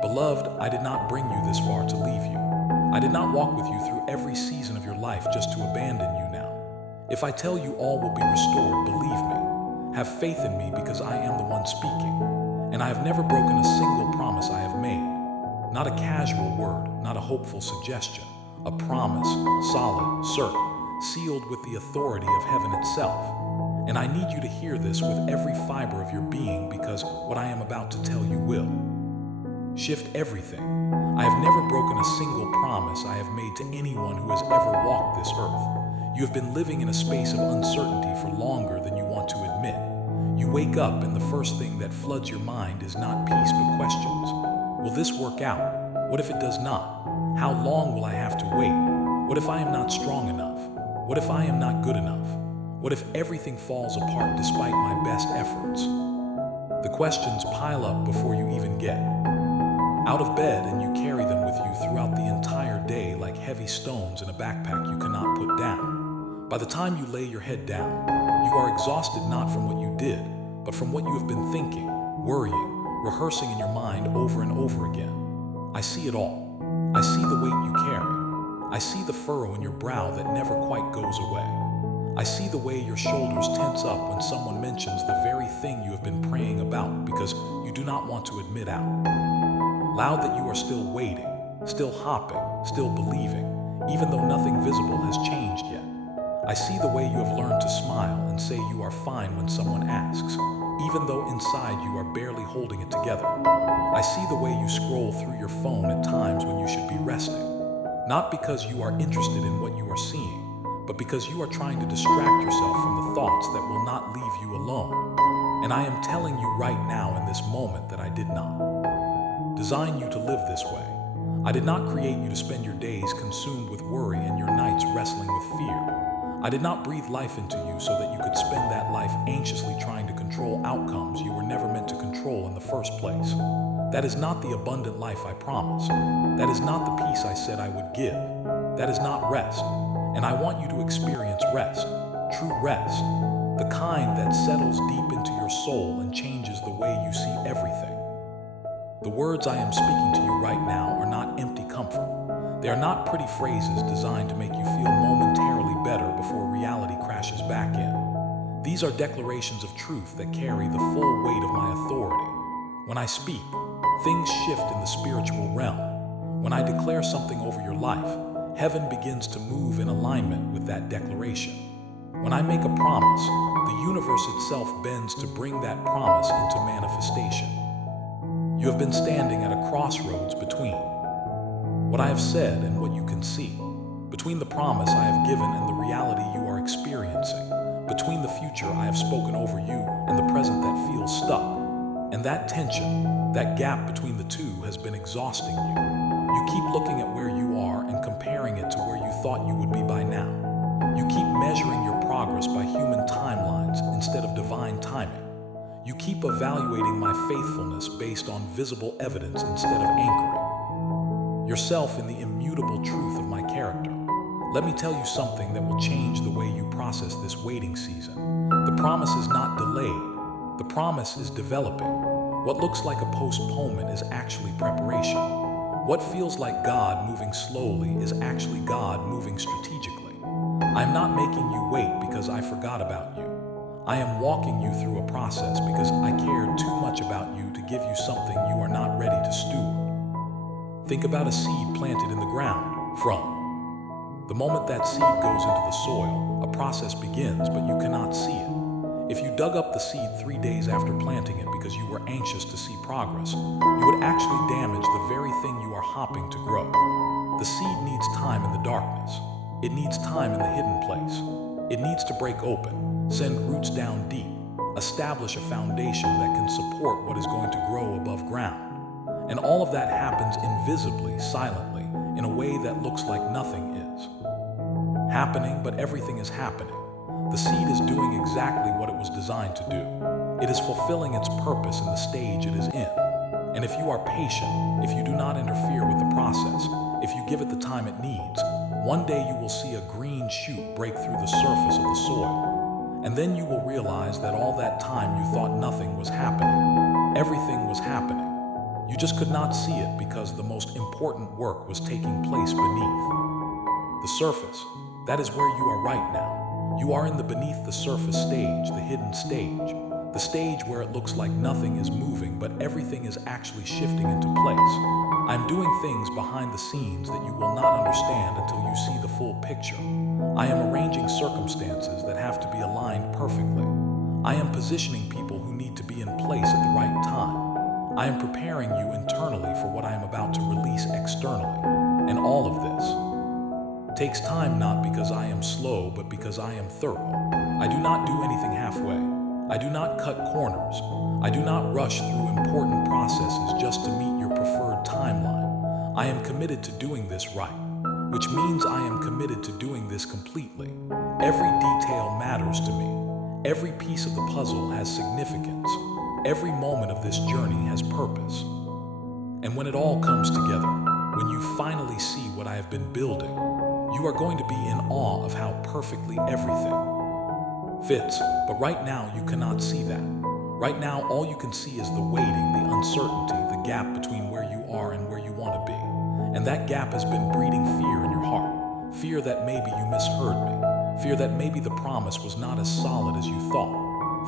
Beloved, I did not bring you this far to leave you. I did not walk with you through every season of your life just to abandon you now. If I tell you all will be restored, believe me. Have faith in me because I am the one speaking. And I have never broken a single promise I have made. Not a casual word, not a hopeful suggestion. A promise, solid, certain, sealed with the authority of heaven itself. And I need you to hear this with every fiber of your being because what I am about to tell you will shift everything. I have never broken a single promise I have made to anyone who has ever walked this earth. You have been living in a space of uncertainty for longer than you want to admit. You wake up and the first thing that floods your mind is not peace but questions. Will this work out? What if it does not? How long will I have to wait? What if I am not strong enough? What if I am not good enough? What if everything falls apart despite my best efforts? The questions pile up before you even get out of bed, and you carry them with you throughout the entire day like heavy stones in a backpack you cannot put down. By the time you lay your head down, you are exhausted not from what you did, but from what you have been thinking, worrying, rehearsing in your mind over and over again. I see it all. I see the weight you carry. I see the furrow in your brow that never quite goes away. I see the way your shoulders tense up when someone mentions the very thing you have been praying about because you do not want to admit out loud that you are still waiting, still hopping, still believing, even though nothing visible has changed yet. I see the way you have learned to smile and say you are fine when someone asks, even though inside you are barely holding it together. I see the way you scroll through your phone at times when you should be resting, not because you are interested in what you are seeing, but because you are trying to distract yourself from the thoughts that will not leave you alone. And I am telling you right now in this moment that I did not design you to live this way. I did not create you to spend your days consumed with worry and your nights wrestling with fear. I did not breathe life into you so that you could spend that life anxiously trying to control outcomes you were never meant to control in the first place. That is not the abundant life I promised. That is not the peace I said I would give. That is not rest. And I want you to experience rest, true rest, the kind that settles deep into your soul and changes the way you see everything. The words I am speaking to you right now are not empty comfort. They are not pretty phrases designed to make you feel momentarily better before reality crashes back in. These are declarations of truth that carry the full weight of my authority. When I speak, things shift in the spiritual realm. When I declare something over your life, heaven begins to move in alignment with that declaration. When I make a promise, the universe itself bends to bring that promise into manifestation. You have been standing at a crossroads between what I have said and what you can see, between the promise I have given and the reality you are experiencing, between the future I have spoken over you and the present that feels stuck. And that tension, that gap between the two has been exhausting you. You keep looking at where you are and comparing it to where you thought you would be by now. You keep measuring your progress by human timelines instead of divine timing. You keep evaluating my faithfulness based on visible evidence instead of anchoring yourself in the immutable truth of my character. Let me tell you something that will change the way you process this waiting season. The promise is not delayed. The promise is developing. What looks like a postponement is actually preparation. What feels like God moving slowly is actually God moving strategically. I'm not making you wait because I forgot about you. I am walking you through a process because I cared too much about you to give you something you are not ready to steward. Think about a seed planted in the ground. From the moment that seed goes into the soil, a process begins, but you cannot see it. If you dug up the seed 3 days after planting it because you were anxious to see progress, you would actually damage the very thing you are hopping to grow. The seed needs time in the darkness. It needs time in the hidden place. It needs to break open, send roots down deep, establish a foundation that can support what is going to grow above ground. And all of that happens invisibly, silently, in a way that looks like nothing is happening, but everything is happening. The seed is doing exactly what it was designed to do. It is fulfilling its purpose in the stage it is in. And if you are patient, if you do not interfere with the process, if you give it the time it needs, one day you will see a green shoot break through the surface of the soil. And then you will realize that all that time you thought nothing was happening. Everything was happening. You just could not see it because the most important work was taking place beneath the surface. That is where you are right now. You are in the beneath the surface stage, the hidden stage. The stage where it looks like nothing is moving, but everything is actually shifting into place. I'm doing things behind the scenes that you will not understand until you see the full picture. I am arranging circumstances that have to be aligned perfectly. I am positioning people who need to be in place at the right time. I am preparing you internally for what I am about to release externally. And all of this takes time, not because I am slow, but because I am thorough. I do not do anything halfway. I do not cut corners. I do not rush through important processes just to meet your preferred timeline. I am committed to doing this right, which means I am committed to doing this completely. Every detail matters to me. Every piece of the puzzle has significance. Every moment of this journey has purpose. And when it all comes together, when you finally see what I have been building, you are going to be in awe of how perfectly everything fits. But right now, you cannot see that. Right now, all you can see is the waiting, the uncertainty, the gap between where you are and where you want to be. And that gap has been breeding fear in your heart. Fear that maybe you misheard me. Fear that maybe the promise was not as solid as you thought.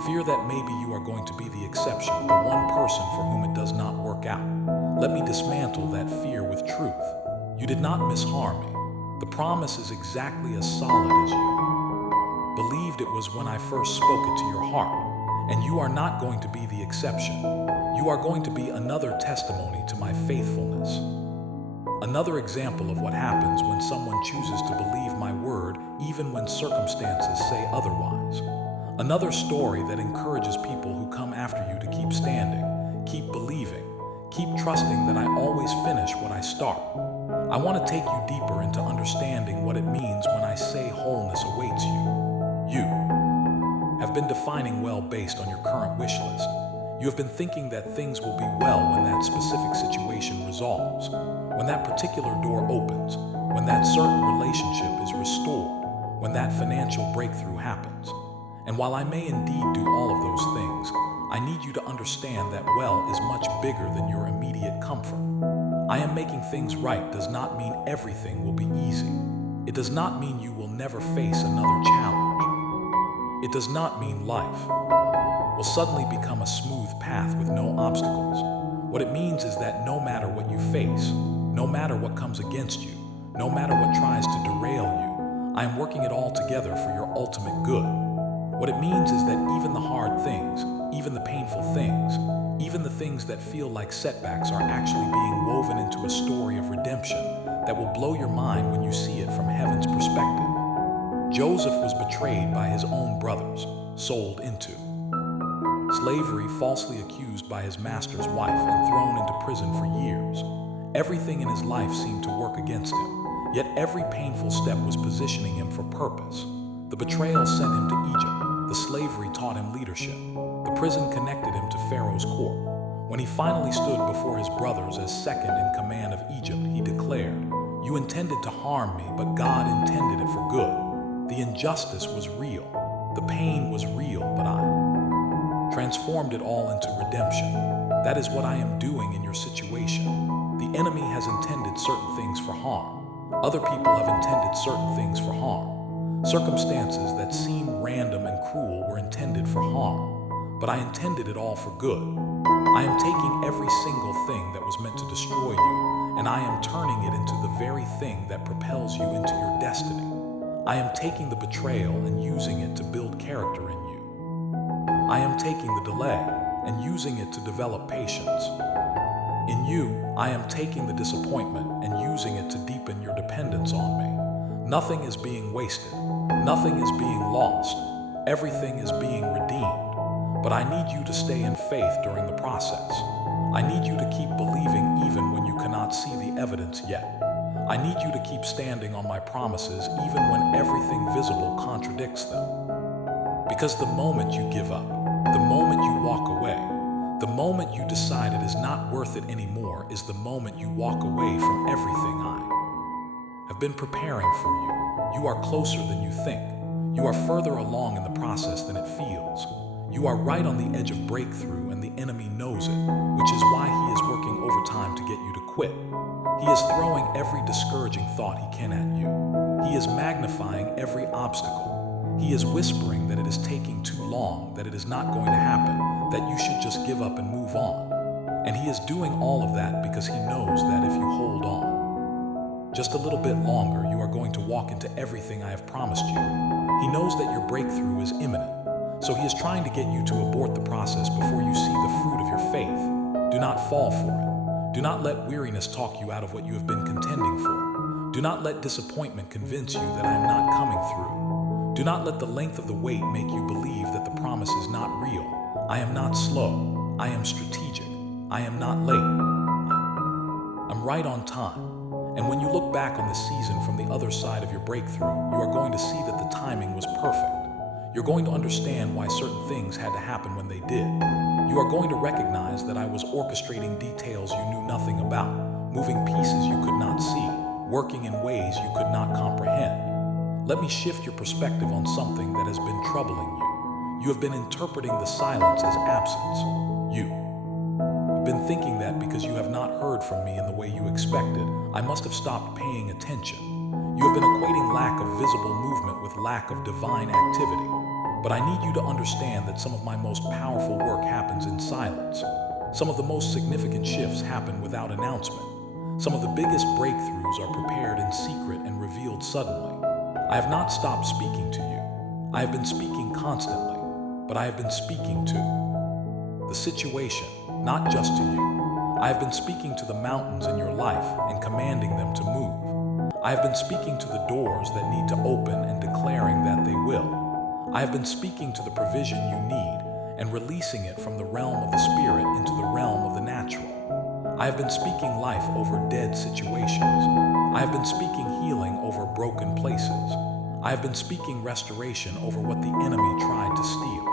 Fear that maybe you are going to be the exception, the one person for whom it does not work out. Let me dismantle that fear with truth. You did not misharm me. The promise is exactly as solid as you believed it was when I first spoke it to your heart. And you are not going to be the exception. You are going to be another testimony to my faithfulness. Another example of what happens when someone chooses to believe my word even when circumstances say otherwise. Another story that encourages people who come after you to keep standing, keep believing, keep trusting that I always finish what I start. I want to take you deeper into understanding what it means when I say wholeness awaits you. You have been defining well based on your current wish list. You have been thinking that things will be well when that specific situation resolves, when that particular door opens, when that certain relationship is restored, when that financial breakthrough happens. And while I may indeed do all of those things, I need you to understand that well is much bigger than your immediate comfort. I am making things right does not mean everything will be easy. It does not mean you will never face another challenge. It does not mean life will suddenly become a smooth path with no obstacles. What it means is that no matter what you face, no matter what comes against you, no matter what tries to derail you, I am working it all together for your ultimate good. What it means is that even the hard things, even the painful things, even the things that feel like setbacks are actually being woven into a story of redemption that will blow your mind when you see it from heaven's perspective. Joseph was betrayed by his own brothers, sold into slavery, falsely accused by his master's wife, and thrown into prison for years. Everything in his life seemed to work against him, yet every painful step was positioning him for purpose. The betrayal sent him to Egypt. The slavery taught him leadership. The prison connected him to Pharaoh's court. When he finally stood before his brothers as second in command of Egypt, he declared, "You intended to harm me, but God intended it for good." The injustice was real. The pain was real, but I transformed it all into redemption. That is what I am doing in your situation. The enemy has intended certain things for harm. Other people have intended certain things for harm. Circumstances that seem random and cruel were intended for harm, but I intended it all for good. I am taking every single thing that was meant to destroy you, and I am turning it into the very thing that propels you into your destiny. I am taking the betrayal and using it to build character in you. I am taking the delay and using it to develop patience. In you, I am taking the disappointment and using it to deepen your dependence on me. Nothing is being wasted. Nothing is being lost. Everything is being redeemed. But I need you to stay in faith during the process. I need you to keep believing even when you cannot see the evidence yet. I need you to keep standing on my promises even when everything visible contradicts them. Because the moment you give up, the moment you walk away, the moment you decide it is not worth it anymore is the moment you walk away from everything I have been preparing for you. You are closer than you think. You are further along in the process than it feels. You are right on the edge of breakthrough, and the enemy knows it, which is why he is working overtime to get you to quit. He is throwing every discouraging thought he can at you. He is magnifying every obstacle. He is whispering that it is taking too long, that it is not going to happen, that you should just give up and move on. And he is doing all of that because he knows that if you hold on just a little bit longer, you are going to walk into everything I have promised you. He knows that your breakthrough is imminent. So he is trying to get you to abort the process before you see the fruit of your faith. Do not fall for it. Do not let weariness talk you out of what you have been contending for. Do not let disappointment convince you that I am not coming through. Do not let the length of the wait make you believe that the promise is not real. I am not slow. I am strategic. I am not late. I'm right on time. And when you look back on the season from the other side of your breakthrough, you are going to see that the timing was perfect. You're going to understand why certain things had to happen when they did. You are going to recognize that I was orchestrating details you knew nothing about, moving pieces you could not see, working in ways you could not comprehend. Let me shift your perspective on something that has been troubling you. You have been interpreting the silence as absence. You've been thinking that because you have not heard from me in the way you expected, I must have stopped paying attention. You have been equating lack of visible movement with lack of divine activity. But I need you to understand that some of my most powerful work happens in silence. Some of the most significant shifts happen without announcement. Some of the biggest breakthroughs are prepared in secret and revealed suddenly. I have not stopped speaking to you. I have been speaking constantly, but I have been speaking to the situation, not just to you. I have been speaking to the mountains in your life and commanding them to move. I have been speaking to the doors that need to open and declaring that they will. I have been speaking to the provision you need and releasing it from the realm of the spirit into the realm of the natural. I have been speaking life over dead situations. I have been speaking healing over broken places. I have been speaking restoration over what the enemy tried to steal.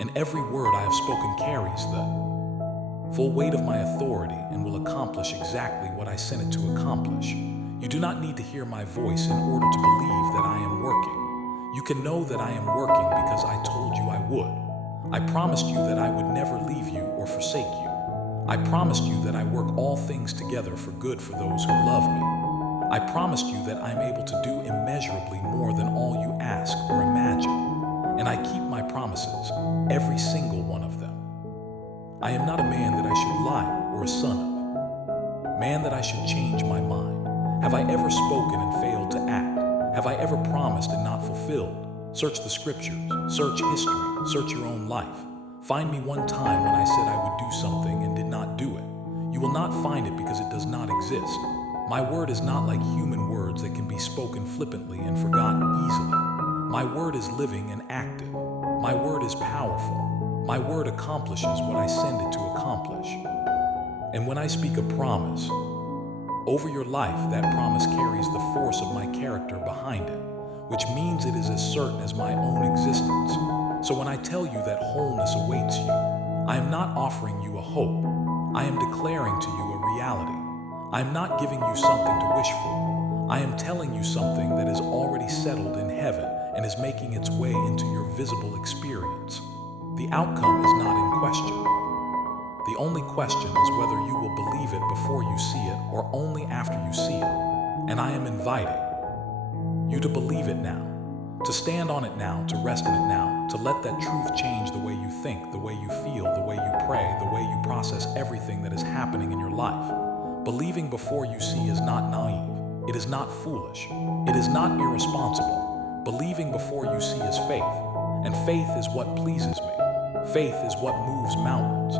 And every word I have spoken carries the full weight of my authority and will accomplish exactly what I sent it to accomplish. You do not need to hear my voice in order to believe that I am working. You can know that I am working because I told you I would. I promised you that I would never leave you or forsake you. I promised you that I work all things together for good for those who love me. I promised you that I am able to do immeasurably more than all you ask or imagine. And I keep my promises, every single one of them. I am not a man that I should lie or a son of. Man that I should change my mind. Have I ever spoken and failed to act? Have I ever promised and not fulfilled? Search the scriptures, search history, search your own life. Find me one time when I said I would do something and did not do it. You will not find it because it does not exist. My word is not like human words that can be spoken flippantly and forgotten easily. My word is living and active. My word is powerful. My word accomplishes what I send it to accomplish. And when I speak a promise over your life, that promise carries the force of my character behind it, which means it is as certain as my own existence. So when I tell you that wholeness awaits you, I am not offering you a hope. I am declaring to you a reality. I am not giving you something to wish for. I am telling you something that is already settled in heaven and is making its way into your visible experience. The outcome is not in question. The only question is whether you will believe it before you see it or only after you see it. And I am inviting you to believe it now, to stand on it now, to rest in it now, to let that truth change the way you think, the way you feel, the way you pray, the way you process everything that is happening in your life. Believing before you see is not naive. It is not foolish. It is not irresponsible. Believing before you see is faith, and faith is what pleases me. Faith is what moves mountains.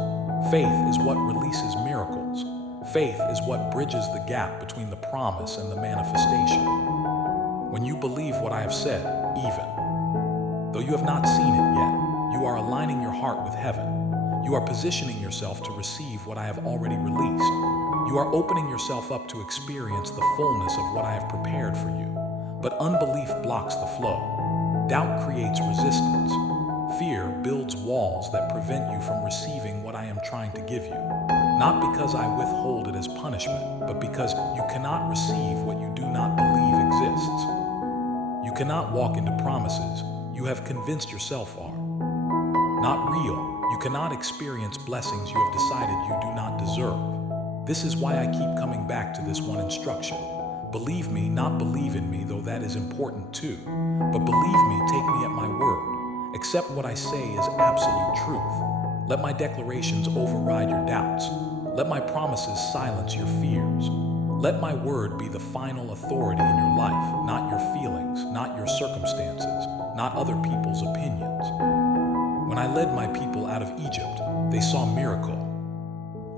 Faith is what releases miracles. Faith is what bridges the gap between the promise and the manifestation. When you believe what I have said, even though you have not seen it yet, you are aligning your heart with heaven. You are positioning yourself to receive what I have already released. You are opening yourself up to experience the fullness of what I have prepared for you. But unbelief blocks the flow. Doubt creates resistance. Fear builds walls that prevent you from receiving what I am trying to give you. Not because I withhold it as punishment, but because you cannot receive what you do not believe exists. You cannot walk into promises you have convinced yourself are not real. You cannot experience blessings you have decided you do not deserve. This is why I keep coming back to this one instruction. Believe me, not believe in me, though that is important too. But believe me, take me at my word. Accept what I say is absolute truth. Let my declarations override your doubts. Let my promises silence your fears. Let my word be the final authority in your life, not your feelings, not your circumstances, not other people's opinions. When I led my people out of Egypt, they saw miracle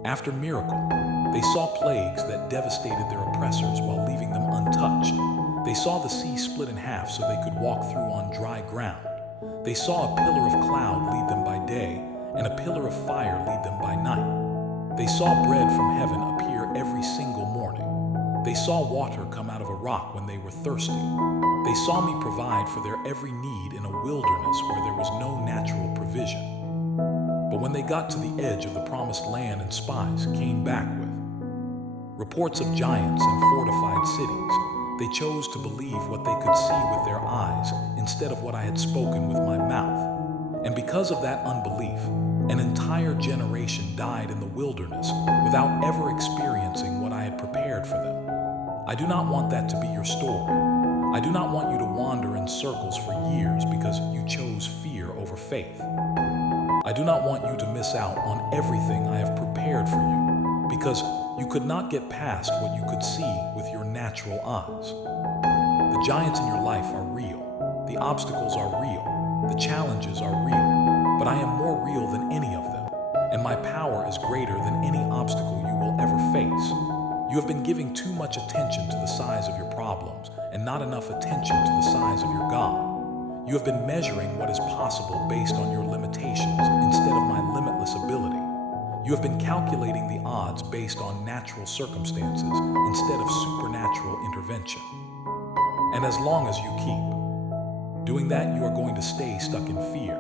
after miracle. They saw plagues that devastated their oppressors while leaving them untouched. They saw the sea split in half so they could walk through on dry ground. They saw a pillar of cloud lead them by day and a pillar of fire lead them by night. They saw bread from heaven appear every single morning. They saw water come out of a rock when they were thirsty. They saw me provide for their every need in a wilderness where there was no natural provision. But when they got to the edge of the promised land and spies came back with reports of giants and fortified cities, they chose to believe what they could see with their eyes instead of what I had spoken with my mouth. And because of that unbelief, an entire generation died in the wilderness without ever experiencing what I had prepared for them. I do not want that to be your story. I do not want you to wander in circles for years because you chose fear over faith. I do not want you to miss out on everything I have prepared for you because you could not get past what you could see with your natural eyes. The giants in your life are real. The obstacles are real. The challenges are real. But I am more real than any of them, and my power is greater than any obstacle you will ever face. You have been giving too much attention to the size of your problems and not enough attention to the size of your God. You have been measuring what is possible based on your limitations instead of my limitless ability. You have been calculating the odds based on natural circumstances instead of supernatural intervention. And as long as you keep doing that, you are going to stay stuck in fear.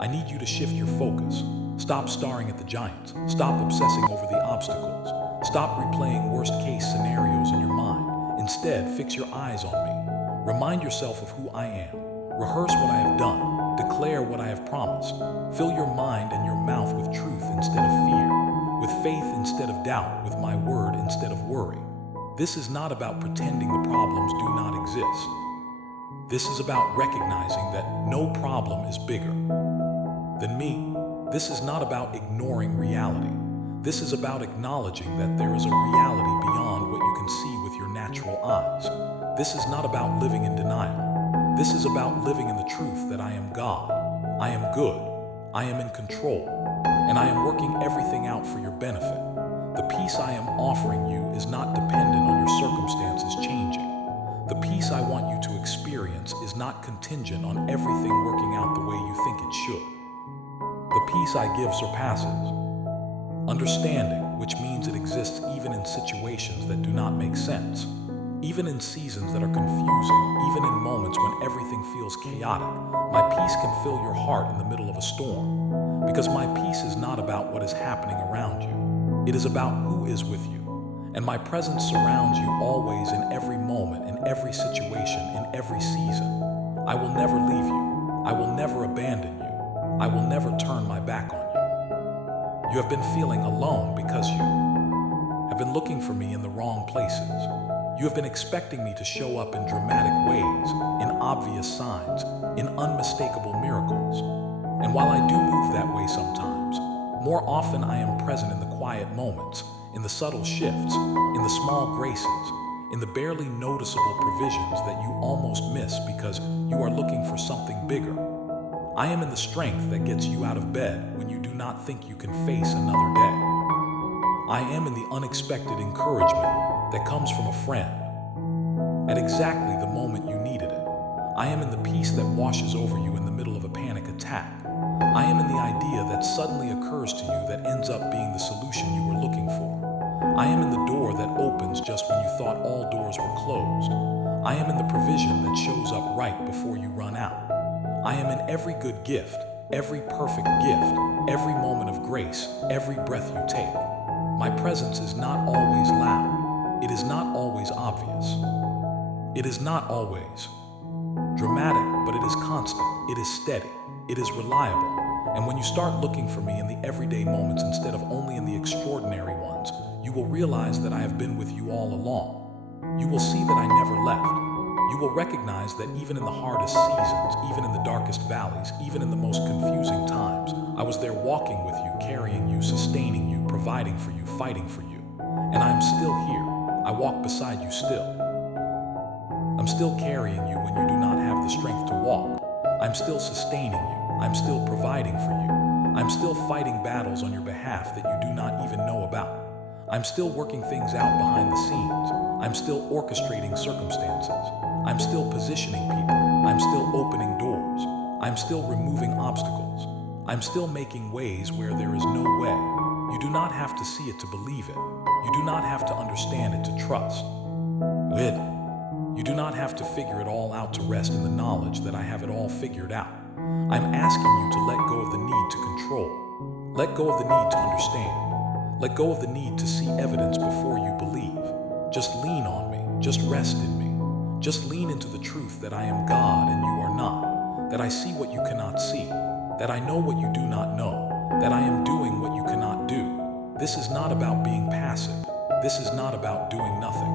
I need you to shift your focus. Stop staring at the giants. Stop obsessing over the obstacles. Stop replaying worst-case scenarios in your mind. Instead, fix your eyes on me. Remind yourself of who I am. Rehearse what I have done. Declare what I have promised. Fill your mind and your mouth with truth instead of fear, with faith instead of doubt, with my word instead of worry. This is not about pretending the problems do not exist. This is about recognizing that no problem is bigger than me. This is not about ignoring reality. This is about acknowledging that there is a reality beyond what you can see with your natural eyes. This is not about living in denial. This is about living in the truth that I am God. I am good. I am in control. And I am working everything out for your benefit. The peace I am offering you is not dependent on your circumstances changing. The peace I want you to experience is not contingent on everything working out the way you think it should. The peace I give surpasses understanding, which means it exists even in situations that do not make sense, even in seasons that are confusing, even in moments when everything feels chaotic. My peace can fill your heart in the middle of a storm, because my peace is not about what is happening around you. It is about who is with you, and my presence surrounds you always in every moment, in every situation, in every season. I will never leave you. I will never abandon you. I will never turn my back on you. You have been feeling alone because you have been looking for me in the wrong places. You have been expecting me to show up in dramatic ways, in obvious signs, in unmistakable miracles. And while I do move that way sometimes, more often I am present in the quiet moments, in the subtle shifts, in the small graces, in the barely noticeable provisions that you almost miss because you are looking for something bigger. I am in the strength that gets you out of bed when you do not think you can face another day. I am in the unexpected encouragement that comes from a friend at exactly the moment you needed it. I am in the peace that washes over you in the middle of a panic attack. I am in the idea that suddenly occurs to you that ends up being the solution you were looking for. I am in the door that opens just when you thought all doors were closed. I am in the provision that shows up right before you run out. I am in every good gift, every perfect gift, every moment of grace, every breath you take. My presence is not always loud. It is not always obvious. It is not always dramatic, but it is constant. It is steady. It is reliable. And when you start looking for me in the everyday moments instead of only in the extraordinary ones, you will realize that I have been with you all along. You will see that I never left. You will recognize that even in the hardest seasons, even in the darkest valleys, even in the most confusing times, I was there walking with you, carrying you, sustaining you, providing for you, fighting for you. And I am still here. I walk beside you still. I'm still carrying you when you do not have the strength to walk. I'm still sustaining you. I'm still providing for you. I'm still fighting battles on your behalf that you do not even know about. I'm still working things out behind the scenes. I'm still orchestrating circumstances. I'm still positioning people. I'm still opening doors. I'm still removing obstacles. I'm still making ways where there is no way. You do not have to see it to believe it. You do not have to understand it to trust it. You do not have to figure it all out to rest in the knowledge that I have it all figured out. I'm asking you to let go of the need to control. Let go of the need to understand. Let go of the need to see evidence before you believe. Just lean on me. Just rest in me. Just lean into the truth that I am God and you are not. That I see what you cannot see. That I know what you do not know. That I am doing what you cannot do. This is not about being passive. This is not about doing nothing.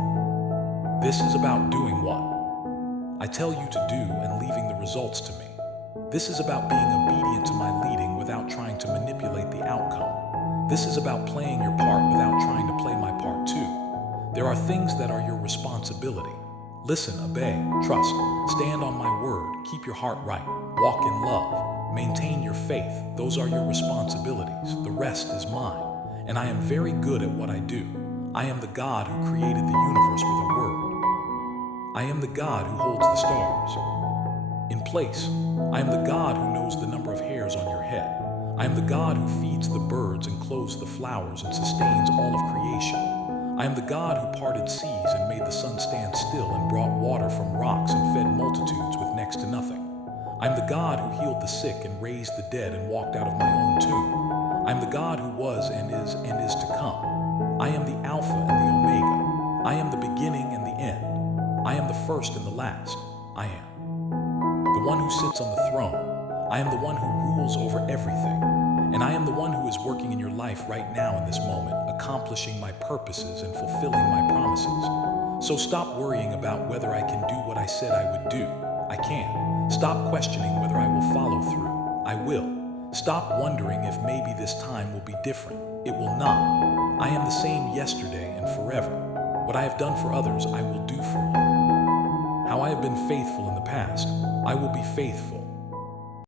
This is about doing what I tell you to do and leaving the results to me. This is about being obedient to my leading without trying to manipulate the outcome. This is about playing your part without trying to play my part too. There are things that are your responsibility. Listen, obey, trust, stand on my word, keep your heart right, walk in love, maintain your faith. Those are your responsibilities. The rest is mine. And I am very good at what I do. I am the God who created the universe with a word. I am the God who holds the stars in place. I am the God who knows the number of hairs on your head. I am the God who feeds the birds and clothes the flowers and sustains all of creation. I am the God who parted seas and made the sun stand still and brought water from rocks and fed multitudes with next to nothing. I am the God who healed the sick and raised the dead and walked out of my own tomb. I am the God who was and is to come. I am the Alpha and the Omega. I am the beginning and the end. I am the first and the last. I am the one who sits on the throne. I am the one who rules over everything. And I am the one who is working in your life right now in this moment, accomplishing my purposes and fulfilling my promises. So stop worrying about whether I can do what I said I would do. I can. Stop questioning whether I will follow through. I will. Stop wondering if maybe this time will be different. It will not. I am the same yesterday and forever. What I have done for others, I will do for you. How I have been faithful in the past, I will be faithful.